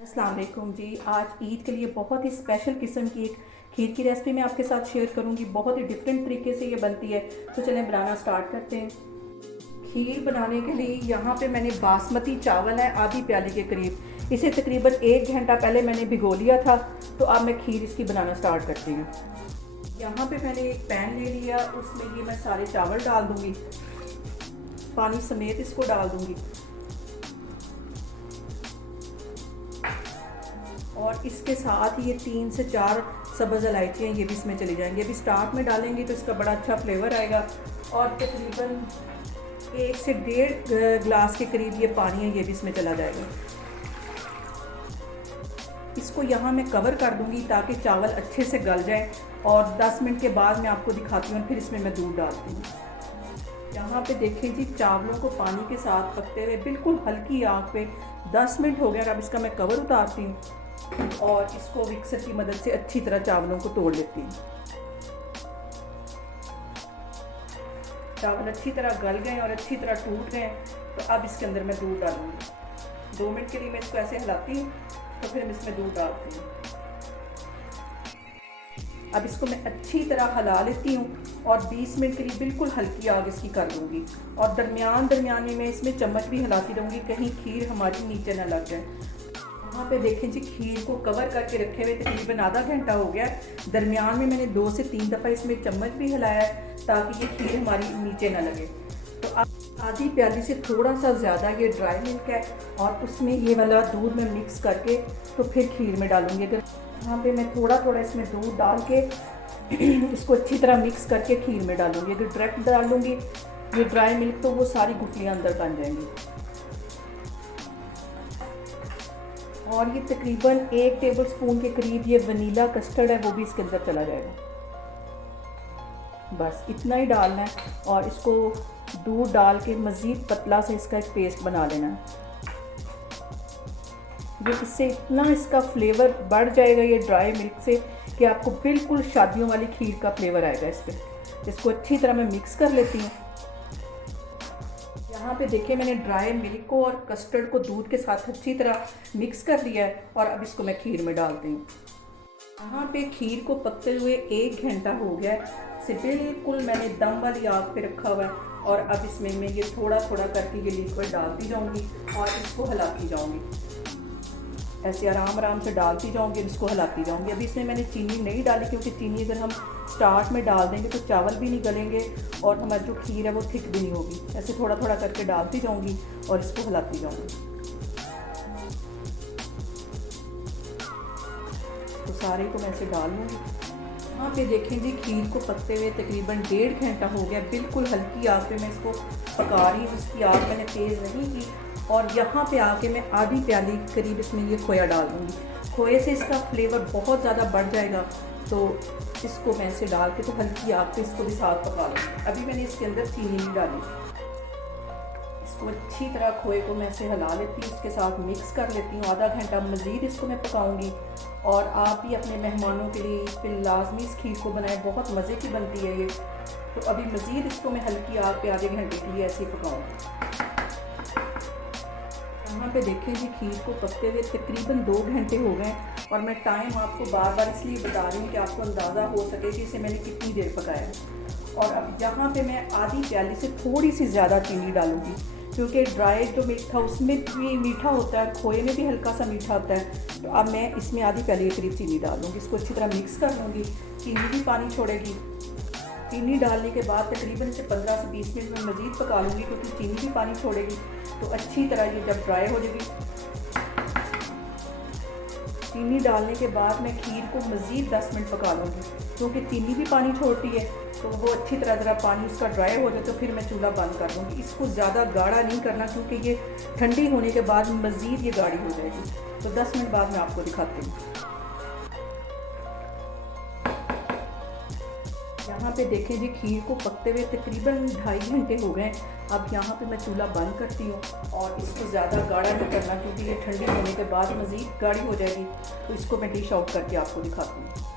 अस्सलाम वालेकुम जी। आज ईद के लिए बहुत ही स्पेशल किस्म की एक खीर की रेसिपी मैं आपके साथ शेयर करूंगी। बहुत ही डिफरेंट तरीके से ये बनती है, तो चलें बनाना स्टार्ट करते हैं। खीर बनाने के लिए यहाँ पे मैंने बासमती चावल है आधी प्याली के करीब। इसे तकरीबन 1 घंटा पहले मैंने भिगो लिया था। तो अब मैं खीर इसकी बनाना स्टार्ट करती हूँ। यहाँ पे मैंने एक पैन ले लिया, उसमें ये मैं सारे चावल डाल दूँगी, पानी समेत इसको डाल दूँगी। और इसके साथ ये 3 से 4 सब्ज़ इलायचियाँ ये भी इसमें चली जाएंगी। अभी स्टार्ट में डालेंगे तो इसका बड़ा अच्छा फ्लेवर आएगा। और तकरीबन 1 से 1.5 गिलास के करीब ये पानी है, ये भी इसमें चला जाएगा। इसको यहाँ मैं कवर कर दूँगी ताकि चावल अच्छे से गल जाए। और 10 मिनट के बाद मैं आपको दिखाती हूँ, फिर इसमें मैं दूध डालती हूँ। यहाँ पे देखें जी, चावलों को पानी के साथ पकते हुए बिल्कुल हल्की आंच पे 10 मिनट हो गया। अब इसका मैं कवर उतारती हूँ और इसको मिक्सर की मदद से अच्छी तरह चावलों को तोड़ लेती हूँ। चावल अच्छी तरह गल गए और अच्छी तरह टूट गए, तो अब इसके अंदर मैं दूध डालूंगी। 2 मिनट के लिए मैं इसको ऐसे हिलाती हूँ, तो फिर मैं इसमें दूध डालती हूँ। अब इसको मैं अच्छी तरह हिला लेती हूँ और 20 मिनट के लिए बिल्कुल हल्की आग इसकी कर दूँगी। और दरमियान में मैं इसमें चम्मच भी हिलाती रहूँगी, कहीं खीर हमारी नीचे ना लग जाए। यहाँ पे देखें जी, खीर को कवर करके रखे हुए तकरीबन आधा घंटा हो गया। दरमियान में मैंने 2 से 3 दफ़ा इसमें चम्मच भी हिलाया है ताकि ये खीर हमारी नीचे ना लगे। तो अब आधी प्याली से थोड़ा सा ज़्यादा ये ड्राई मिल्क है और उसमें ये वाला दूध में मिक्स करके तो फिर खीर में डालूँगी। अगर यहाँ पे मैं थोड़ा थोड़ा इसमें दूध डाल के इसको अच्छी तरह मिक्स करके खीर में डालूँगी। अगर डायरेक्ट डालूँगी ये ड्राई मिल्क तो वो सारी गुठलियाँ अंदर बन जाएंगी। और ये तकरीबन 1 टेबल स्पून के करीब ये वनीला कस्टर्ड है, वो भी इसके अंदर चला जाएगा। बस इतना ही डालना है और इसको दूध डाल के मज़ीद पतला से इसका एक पेस्ट बना लेना है। ये इससे इतना इसका फ्लेवर बढ़ जाएगा ये ड्राई मिल्क से कि आपको बिल्कुल शादियों वाली खीर का फ्लेवर आएगा इस पर। इसको अच्छी तरह मैं मिक्स कर लेती हूँ। यहाँ पे देखिए, मैंने ड्राई मिल्क को और कस्टर्ड को दूध के साथ अच्छी तरह मिक्स कर लिया है और अब इसको मैं खीर में डालती हूँ। यहाँ पे खीर को पकते हुए 1 घंटा हो गया है। इसे बिल्कुल मैंने दम वाली आग पे रखा हुआ है और अब इसमें मैं ये थोड़ा थोड़ा करके ये लिक्विड डालती जाऊँगी और इसको हिलाती जाऊँगी। ऐसे आराम से डालती जाऊँगी, इसको हिलाती जाऊँगी। अभी इसमें मैंने चीनी नहीं डाली क्योंकि चीनी अगर हम स्टार्ट में डाल देंगे तो चावल भी नहीं गलेंगे और हमारी जो खीर है वो थिक भी नहीं होगी। ऐसे थोड़ा थोड़ा करके डालती जाऊँगी और इसको हिलाती जाऊँगी। तो सारे को मैं ऐसे डाल लूँगी। यहाँ पे देखें जी, खीर को पकते हुए तकरीबन 1.5 घंटा हो गया। बिल्कुल हल्की आग पे मैं इसको पका रही हूँ, इसकी आग मैंने तेज़ नहीं की। और यहाँ पे आके मैं आधी प्याली करीब इसमें ये खोया डाल दूँगी। खोए से इसका फ्लेवर बहुत ज़्यादा बढ़ जाएगा, तो इसको मैं इसे डाल के तो हल्की आग पे इसको भी साथ पका लूँगी। अभी मैंने इसके अंदर चीनी नहीं डाली। इसको अच्छी तरह खोए को मैं इसे हिला लेती हूँ, इसके साथ मिक्स कर लेती हूँ। आधा घंटा मज़ीद इसको मैं पकाऊँगी। और आप भी अपने मेहमानों के लिए इस पर लाजमी इस खीर को बनाएं, बहुत मज़े की बनती है ये। तो अभी मज़ीद इसको मैं हल्की आग पे आधे घंटे के लिए ऐसे ही पकाऊँगी। यहाँ पे देखें जी, खीर को पकते हुए तकरीबन 2 घंटे हो गए और मैं टाइम आपको बार बार इसलिए बता रही हूँ कि आपको अंदाज़ा हो सके कि इसे मैंने कितनी देर पकाया है। और अब यहाँ पे मैं आधी प्याली से थोड़ी सी ज़्यादा चीनी डालूँगी क्योंकि ड्राई जो मिल्क था उसमें भी मीठा होता है, खोए में भी हल्का सा मीठा होता है। तो अब मैं इसमें आधी प्याली के करीब चीनी डाल दूँगी। इसको अच्छी तरह मिक्स कर लूँगी। चीनी भी पानी छोड़ेगी। चीनी डालने के बाद तकरीबन इसे 15 से 20 मिनट में मज़ीद पका लूँगी क्योंकि चीनी भी पानी छोड़ेगी। तो अच्छी तरह ये जब ड्राई हो जाएगी, चीनी डालने के बाद मैं खीर को मज़ीद 10 मिनट पका लूँगी क्योंकि चीनी भी पानी छोड़ती है। तो वो अच्छी तरह ज़रा पानी उसका ड्राई हो जाए तो फिर मैं चूल्हा बंद कर दूँगी। इसको ज़्यादा गाढ़ा नहीं करना क्योंकि ये ठंडी होने के बाद मज़ीद ये गाढ़ी हो जाएगी। तो 10 मिनट बाद मैं आपको दिखाती हूँ। यहाँ पे देखें जी, खीर को पकते हुए तकरीबन 2.5 घंटे हो गए। अब यहाँ पे मैं चूल्हा बंद करती हूँ और इसको ज़्यादा गाढ़ा नहीं करना क्योंकि ये ठंडी होने के बाद मज़ीद गाढ़ी हो जाएगी। तो इसको मैं डिश आउट करके आपको दिखाती हूँ।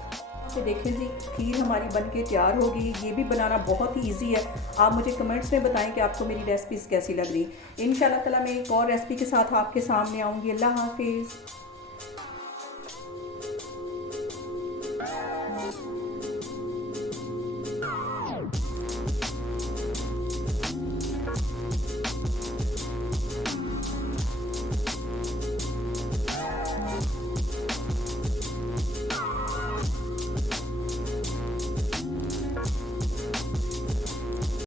यहाँ पे देखें जी, खीर हमारी बनके तैयार हो गई। ये भी बनाना बहुत ही ईजी है। आप मुझे कमेंट्स में बताएं कि आपको मेरी रेसिपीज़ कैसी लग रही। इंशाल्लाह ताला मैं एक और रेसिपी के साथ आपके सामने आऊँगी। अल्लाह हाफिज़।